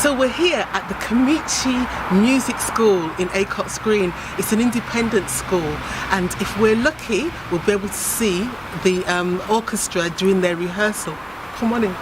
So we're here at the Kamichi Music School in Acocks Green. It's an independent school, and if we're lucky, we'll be able to see the orchestra during their rehearsal. Come on in.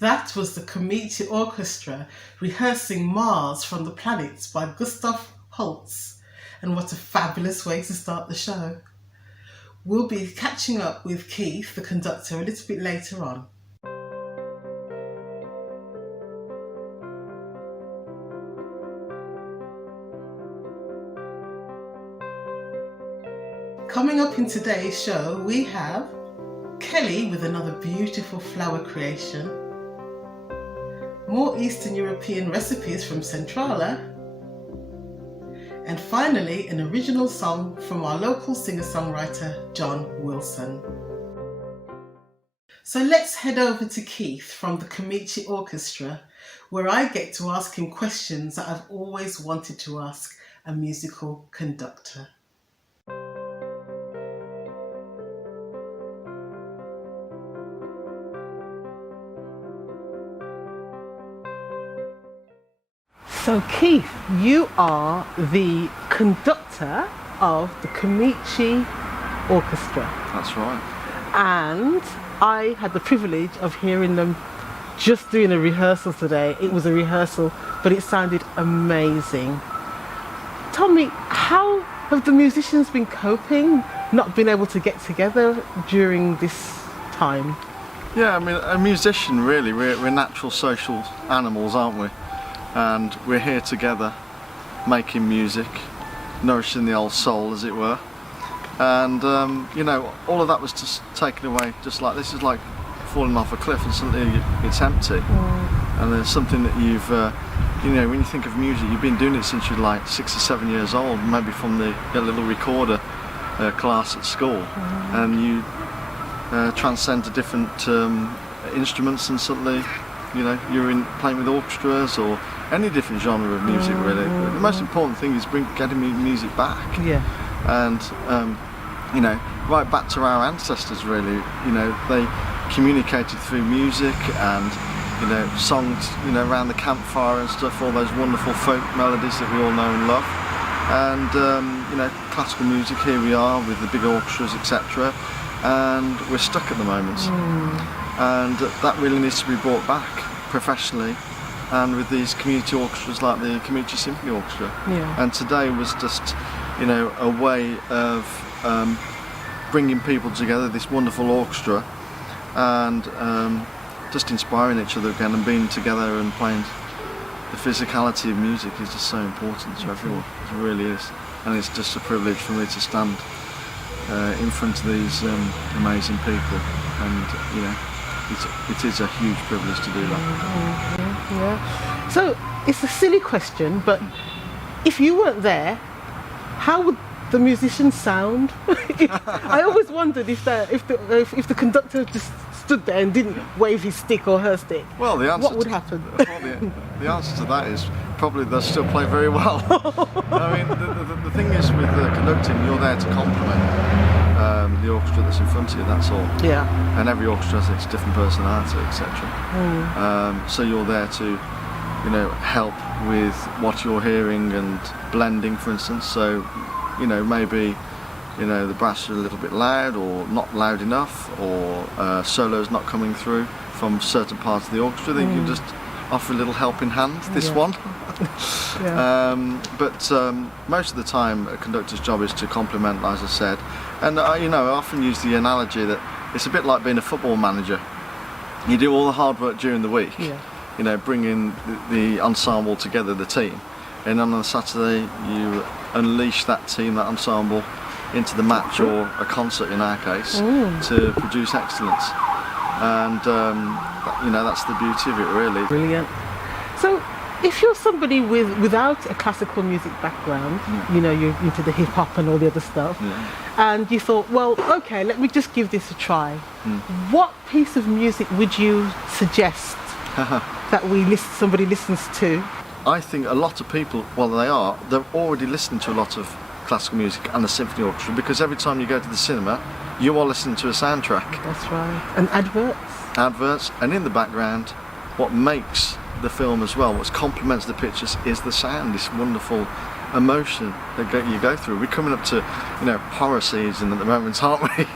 That was the Kamichi Orchestra rehearsing Mars from the Planets by Gustav Holst, and what a fabulous way to start the show. We'll be catching up with Keith, the conductor, a little bit later on. Coming up in today's show, we have Kelly with another beautiful flower creation, more Eastern European recipes from Centrala, and finally an original song from our local singer-songwriter John Wilson. So let's head over to Keith from the Kamichi Orchestra, where I get to ask him questions that I've always wanted to ask a musical conductor. So Keith, you are the conductor of the Kamichi Orchestra. That's right. And I had the privilege of hearing them just doing a rehearsal today. It was a rehearsal, but it sounded amazing. Tell me, how have the musicians been coping, not being able to get together during this time? Yeah, I mean, a musician really, we're natural social animals, aren't we? And we're here together making music, nourishing the old soul, as it were. And you know, all of that was just taken away, just like this is like falling off a cliff and suddenly it's empty. And there's something that you've you know, when you think of music, you've been doing it since you're like 6 or 7 years old, maybe from the little recorder class at school. And you transcend to different instruments, and suddenly, you know, you're playing with orchestras or any different genre of music, really. The most important thing is getting music back. Yeah. And you know, right back to our ancestors, really. You know, they communicated through music and, you know, songs, you know, around the campfire and stuff, all those wonderful folk melodies that we all know and love. And you know, classical music, here we are with the big orchestras, etc. And we're stuck at the moment. and that really needs to be brought back professionally, and with these community orchestras like the Community Symphony Orchestra. Yeah. And today was just, you know, a way of bringing people together, this wonderful orchestra, and just inspiring each other again, and being together and playing. The physicality of music is just so important to everyone. It really is, and it's just a privilege for me to stand in front of these amazing people, and you know, it is a huge privilege to do that. Yeah. So it's a silly question, but if you weren't there, how would the musicians sound? I always wondered if the conductor just stood there and didn't wave his stick or her stick. Well, the answer what would happen? The answer to that is probably they'll still play very well. I mean, the thing is with conducting, you're there to complement the orchestra that's in front of you. That's all. Yeah. And every orchestra has its different personality, etc. So you're there to, you know, help with what you're hearing and blending, for instance. So, you know, maybe, you know, the brass are a little bit loud or not loud enough, or solos not coming through from certain parts of the orchestra. Then you can just offer a little helping hand. This one. But most of the time, a conductor's job is to complement, as I said. And you know, I often use the analogy that it's a bit like being a football manager. You do all the hard work during the week. Yeah. You know, bringing the ensemble together, the team, and on a Saturday you unleash that team, that ensemble, into the match or a concert in our case, to produce excellence. And you know, that's the beauty of it, really. Brilliant. So if you're somebody without a classical music background, you know, you're into the hip hop and all the other stuff, and you thought, well, okay, let me just give this a try. What piece of music would you suggest that somebody listens to? I think a lot of people, well, they're already listening to a lot of classical music and the symphony orchestra, because every time you go to the cinema, you are listening to a soundtrack. That's right. And adverts, and in the background, what makes the film as well, what complements the pictures, is the sound, this wonderful emotion that you go through. We're coming up to, you know, horror season at the moment, aren't we?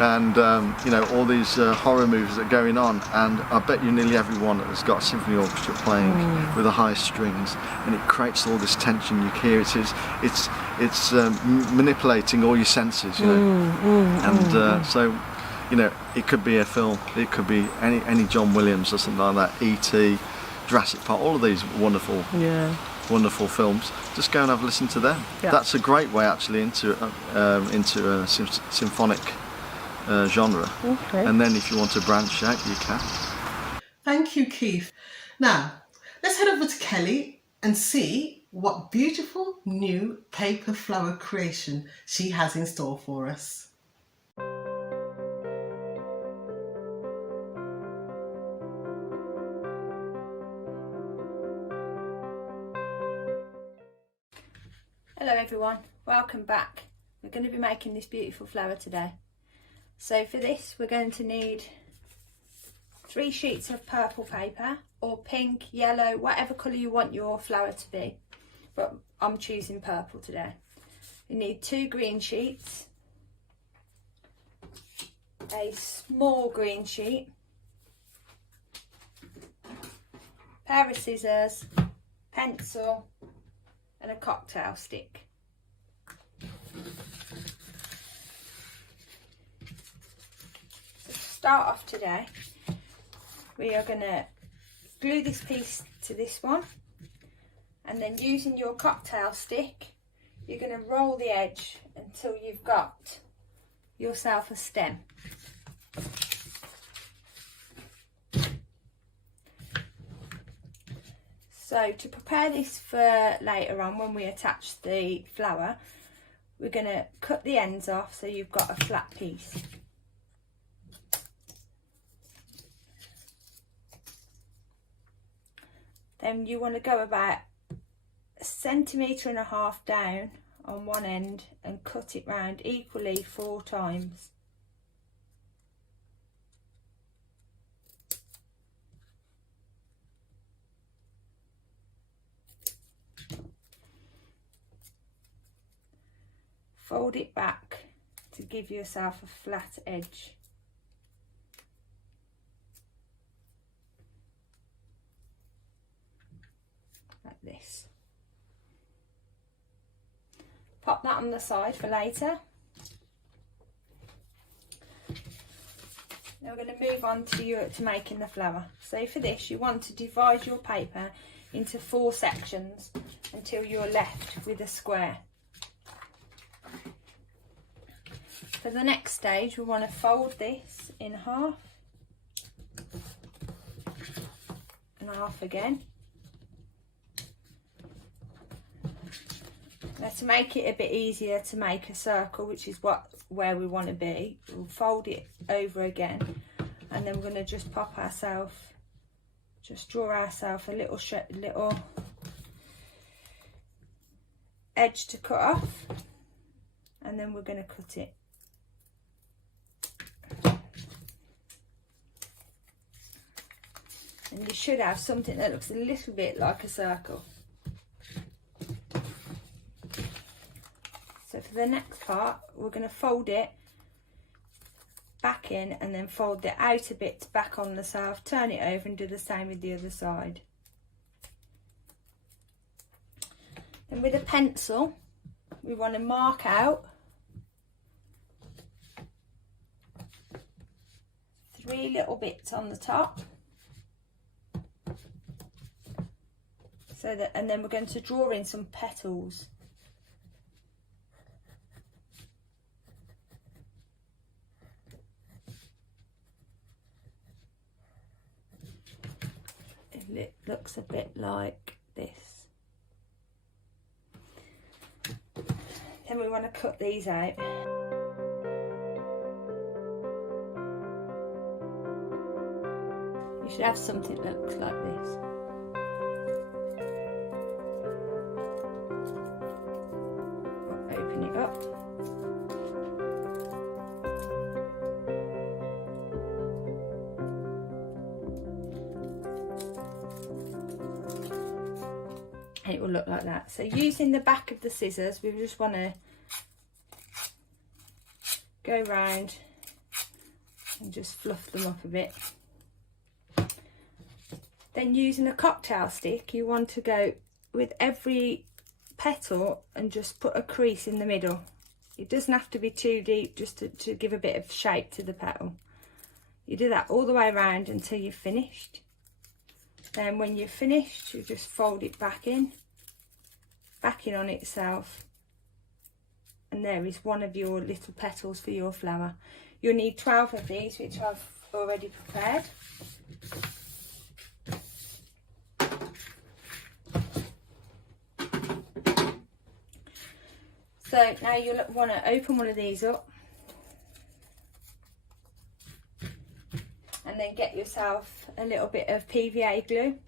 And you know, all these horror movies that are going on, and I bet you nearly everyone has got a symphony orchestra playing with the high strings, and it creates all this tension. You hear it's manipulating all your senses, you know. So, you know, it could be a film, it could be any John Williams or something like that, E.T., Jurassic Park, all of these wonderful films. Just go and have a listen to them. That's a great way actually into a symphonic genre. And then if you want to branch out, you can. Thank you, Keith. Now let's head over to Kelly and see what beautiful new paper flower creation she has in store for us. Hello everyone, welcome back. We're going to be making this beautiful flower today. So for this we're going to need 3 sheets of purple paper, or pink, yellow, whatever colour you want your flower to be, but I'm choosing purple today. You need 2 green sheets, a small green sheet, pair of scissors, pencil and a cocktail stick. To start off today, we are going to glue this piece to this one, and then using your cocktail stick you're going to roll the edge until you've got yourself a stem. So to prepare this for later on when we attach the flower, we're going to cut the ends off so you've got a flat piece. Then you want to go about 1.5 centimetres down on one end and cut it round equally 4 times. Fold it back to give yourself a flat edge. this. Pop that on the side for later. Now we're going to move on to making the flower. So for this, you want to divide your paper into 4 sections until you're left with a square. For the next stage, we want to fold this in half and half again. Now, to make it a bit easier to make a circle, which is where we want to be, we'll fold it over again, and then we're going to just draw ourselves a little edge to cut off, and then we're going to cut it. And you should have something that looks a little bit like a circle. So for the next part, we're going to fold it back in and then fold the outer bits back on the self, turn it over and do the same with the other side. And with a pencil, we want to mark out 3 little bits on the top. So that, and then we're going to draw in some petals. It looks a bit like this. Then we want to cut these out. You should have something that looks like this. Open it up. And it will look like that. So using the back of the scissors, we just want to go round and just fluff them up a bit. Then using a cocktail stick, you want to go with every petal and just put a crease in the middle. It doesn't have to be too deep, just to give a bit of shape to the petal. You do that all the way around until you're finished. Then when you're finished, you just fold it back in on itself, and there is one of your little petals for your flower. You'll need 12 of these, which I've already prepared. So now you'll want to open one of these up and then get yourself a little bit of PVA glue.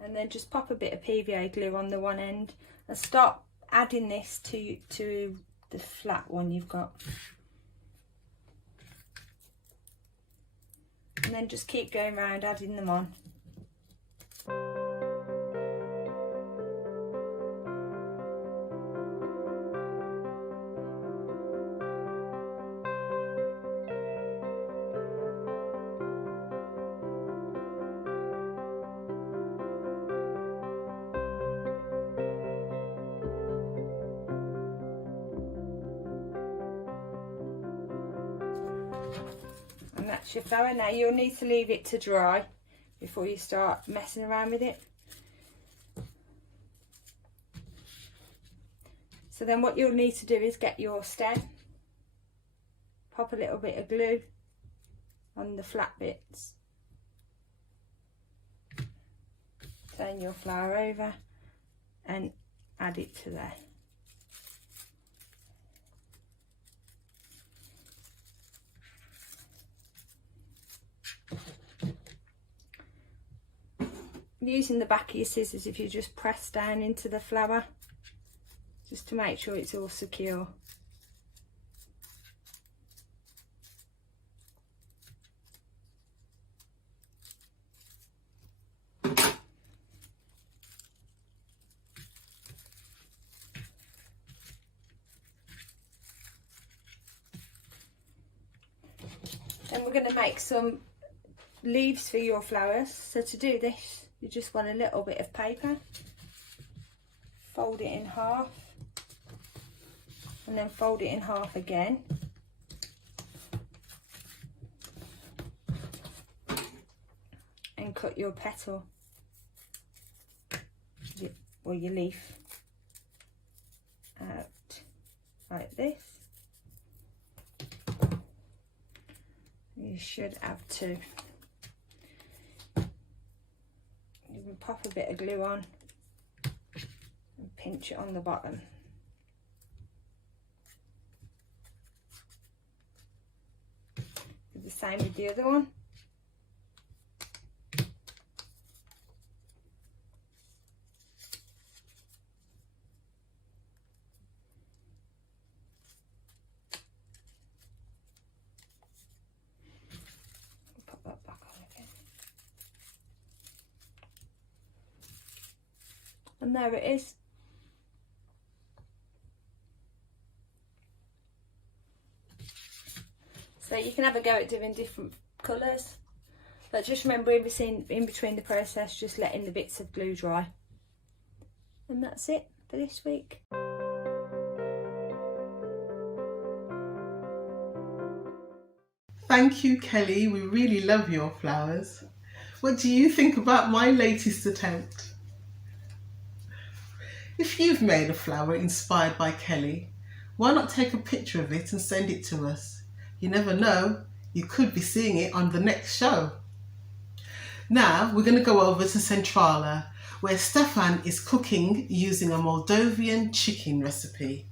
And then just pop a bit of PVA glue on the one end and start adding this to the flat one you've got. And then just keep going around adding them on. And that's your flower. Now you'll need to leave it to dry before you start messing around with it. So then what you'll need to do is get your stem, pop a little bit of glue on the flat bits, turn your flower over and add it to there. Using the back of your scissors, if you just press down into the flower just to make sure it's all secure. Then we're going to make some leaves for your flowers. So to do this, you just want a little bit of paper, fold it in half, and then fold it in half again. And cut your petal, or your leaf, out like this. You should have two. You can pop a bit of glue on and pinch it on the bottom. Do the same with the other one. Put that back on again. And there it is. So you can have a go at doing different colours, but just remember in between the process, just letting the bits of glue dry. And that's it for this week. Thank you, Kelly. We really love your flowers. What do you think about my latest attempt? If you've made a flower inspired by Kelly, why not take a picture of it and send it to us? You never know, you could be seeing it on the next show. Now we're going to go over to Centrala, where Stefan is cooking using a Moldovan chicken recipe.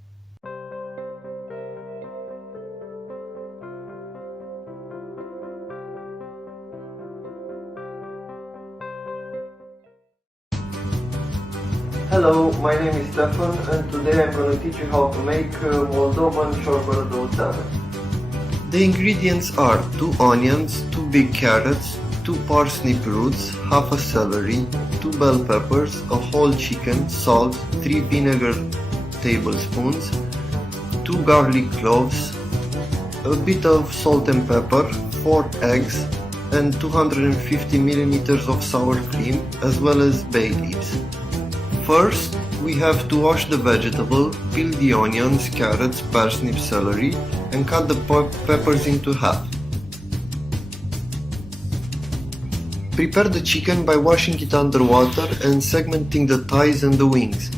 Hello, my name is Stefan and today I'm going to teach you how to make Moldovan ciorba rădăuțeană. The ingredients are 2 onions, 2 big carrots, 2 parsnip roots, half a celery, 2 bell peppers, a whole chicken, salt, 3 vinegar tablespoons, 2 garlic cloves, a bit of salt and pepper, 4 eggs, and 250 milliliters of sour cream, as well as bay leaves. First, we have to wash the vegetable, peel the onions, carrots, parsnip, celery, and cut the peppers into half. Prepare the chicken by washing it under water and segmenting the thighs and the wings.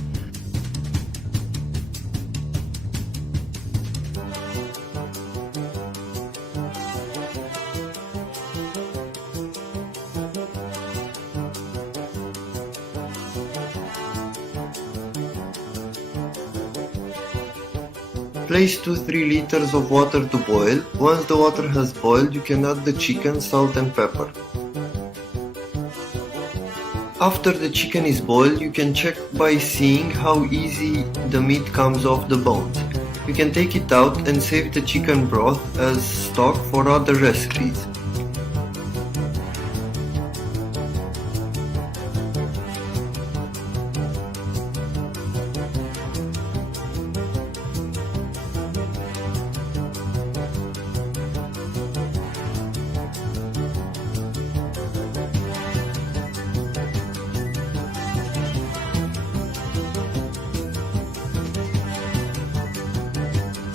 Place 2-3 liters of water to boil. Once the water has boiled, you can add the chicken, salt and pepper. After the chicken is boiled, you can check by seeing how easy the meat comes off the bones. You can take it out and save the chicken broth as stock for other recipes.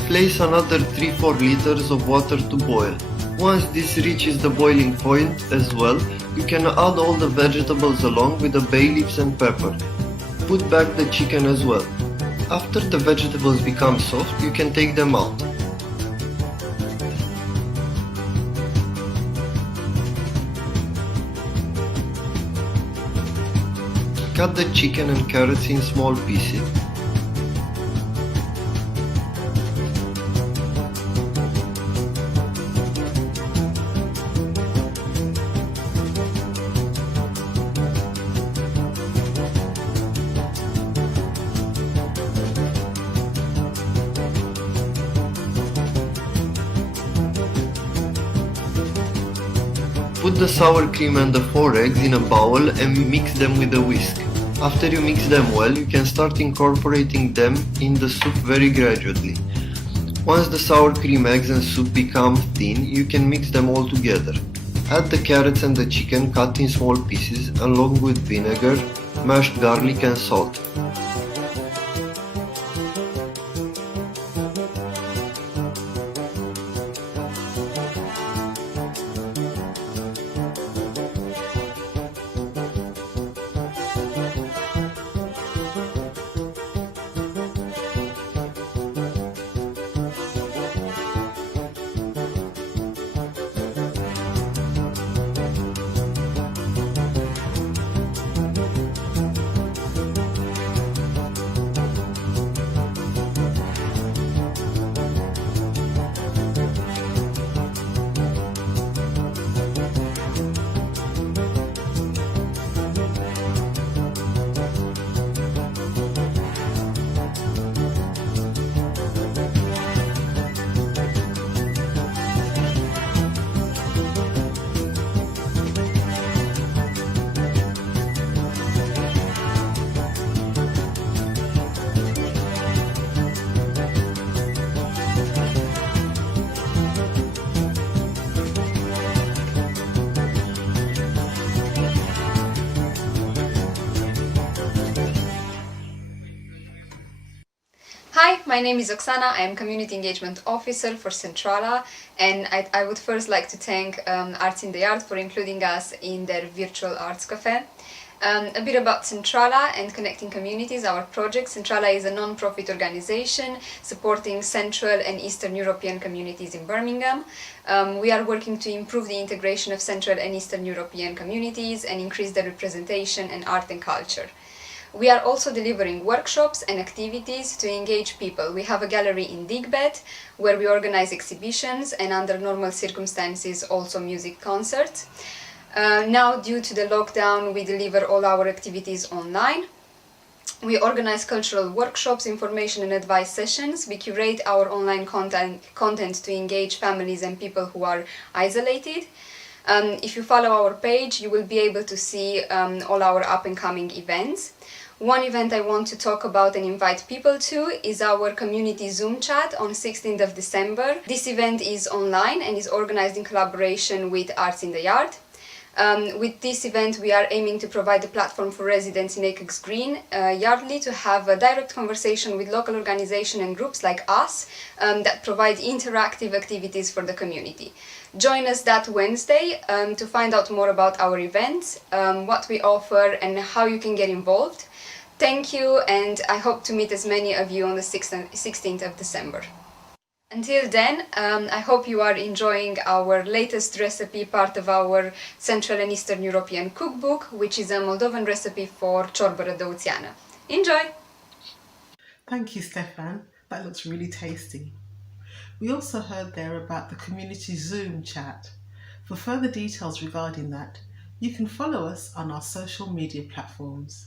Place another 3-4 liters of water to boil. Once this reaches the boiling point as well, you can add all the vegetables along with the bay leaves and pepper. Put back the chicken as well. After the vegetables become soft, you can take them out. Cut the chicken and carrots in small pieces. Put the sour cream and the 4 eggs in a bowl and mix them with a whisk. After you mix them well, you can start incorporating them in the soup very gradually. Once the sour cream, eggs and soup become thin, you can mix them all together. Add the carrots and the chicken cut in small pieces along with vinegar, mashed garlic and salt. Hi, my name is Oksana. I am Community Engagement Officer for Centrala, and I would first like to thank Arts in the Yard for including us in their virtual arts cafe. A bit about Centrala and connecting communities, our project. Centrala is a non-profit organization supporting Central and Eastern European communities in Birmingham. We are working to improve the integration of Central and Eastern European communities and increase their representation in art and culture. We are also delivering workshops and activities to engage people. We have a gallery in Digbet where we organize exhibitions and under normal circumstances also music concerts. Now, due to the lockdown, we deliver all our activities online. We organize cultural workshops, information and advice sessions. We curate our online content to engage families and people who are isolated. If you follow our page, you will be able to see all our up-and-coming events. One event I want to talk about and invite people to is our community Zoom chat on 16th of December. This event is online and is organized in collaboration with Arts in the Yard. With this event, we are aiming to provide a platform for residents in Apex Green, Yardley, to have a direct conversation with local organizations and groups like us that provide interactive activities for the community. Join us that Wednesday to find out more about our events, what we offer and how you can get involved. Thank you, and I hope to meet as many of you on the 16th of December. Until then, I hope you are enjoying our latest recipe, part of our Central and Eastern European cookbook, which is a Moldovan recipe for ciorbă rădăuțeană. Enjoy! Thank you, Stefan. That looks really tasty. We also heard there about the community Zoom chat. For further details regarding that, you can follow us on our social media platforms.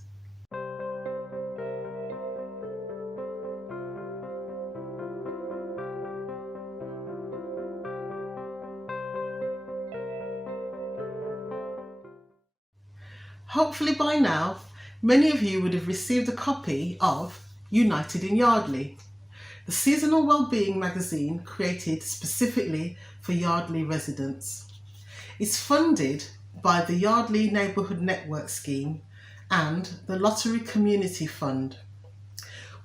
Hopefully by now, many of you would have received a copy of United in Yardley, the seasonal wellbeing magazine created specifically for Yardley residents. It's funded by the Yardley Neighbourhood Network Scheme and the Lottery Community Fund.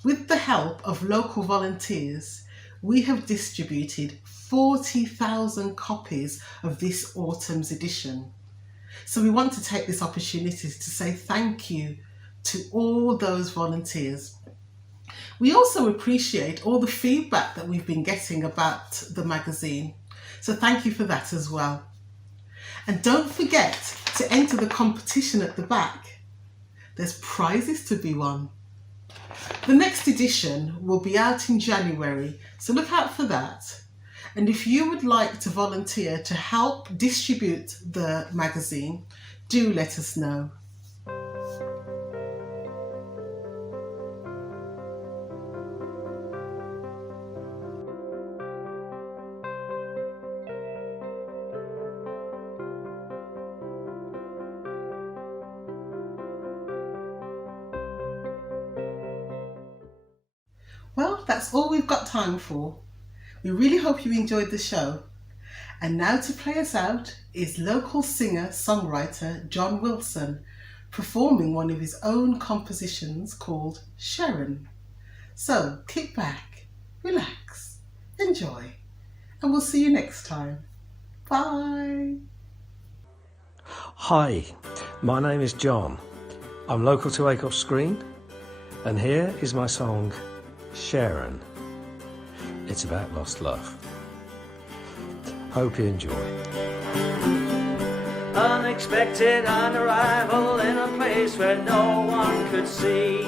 With the help of local volunteers, we have distributed 40,000 copies of this autumn's edition. So we want to take this opportunity to say thank you to all those volunteers. We also appreciate all the feedback that we've been getting about the magazine. So thank you for that as well. And don't forget to enter the competition at the back. There's prizes to be won. The next edition will be out in January, so look out for that. And if you would like to volunteer to help distribute the magazine, do let us know. Well, that's all we've got time for. We really hope you enjoyed the show. And now to play us out is local singer-songwriter John Wilson, performing one of his own compositions called Sharon. So kick back, relax, enjoy, and we'll see you next time. Bye. Hi, my name is John. I'm local to Acroft Screen, and here is my song, Sharon. It's about lost love. Hope you enjoy. Unexpected on arrival in a place where no one could see.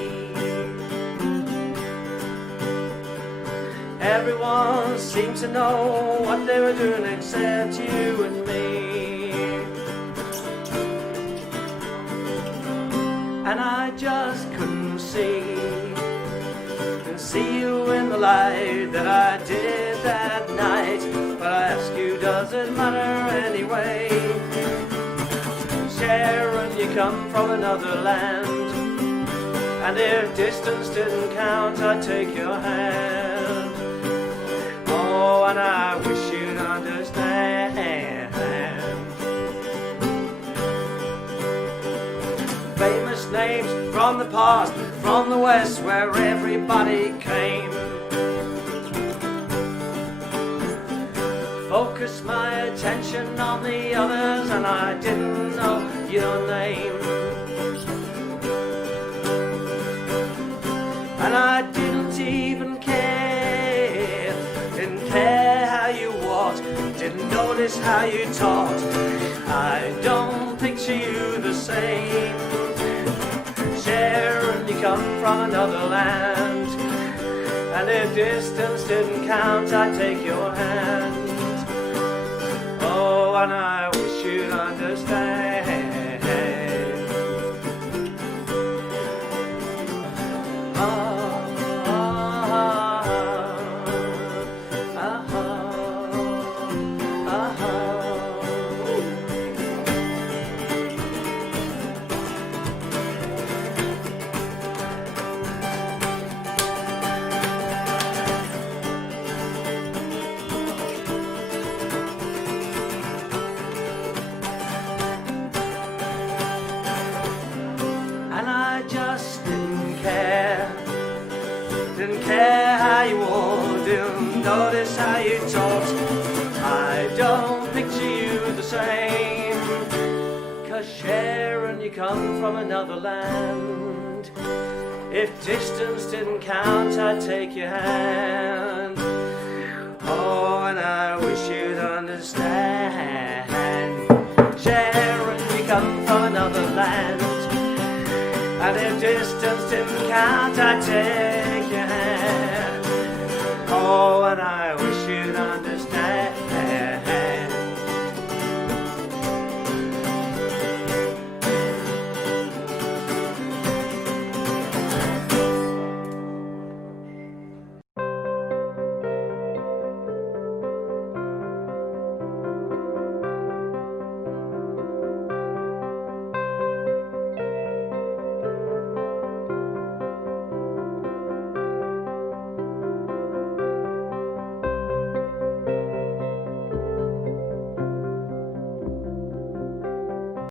Everyone seemed to know what they were doing except you and me. And I just couldn't see you in the light that I did that night. But I ask you, does it matter anyway? Sharon, you come from another land, and if distance didn't count, I'd take your hand. Oh, and I wish you'd understand. Famous names from the past, from the west where everybody came. Focus my attention on the others, and I didn't know your name. And I didn't even care, didn't care how you walked, didn't notice how you talked. I don't picture you the same. Sharon, you come from another land, and if distance didn't count, I'd take your hand. Oh, and I wish you'd understand. Didn't care how you wore, didn't notice how you talked. I don't picture you the same. 'Cause Sharon, you come from another land. If distance didn't count, I'd take your hand. Oh, and I wish you'd understand. Sharon, you come from another land, and if distance didn't count, I'd take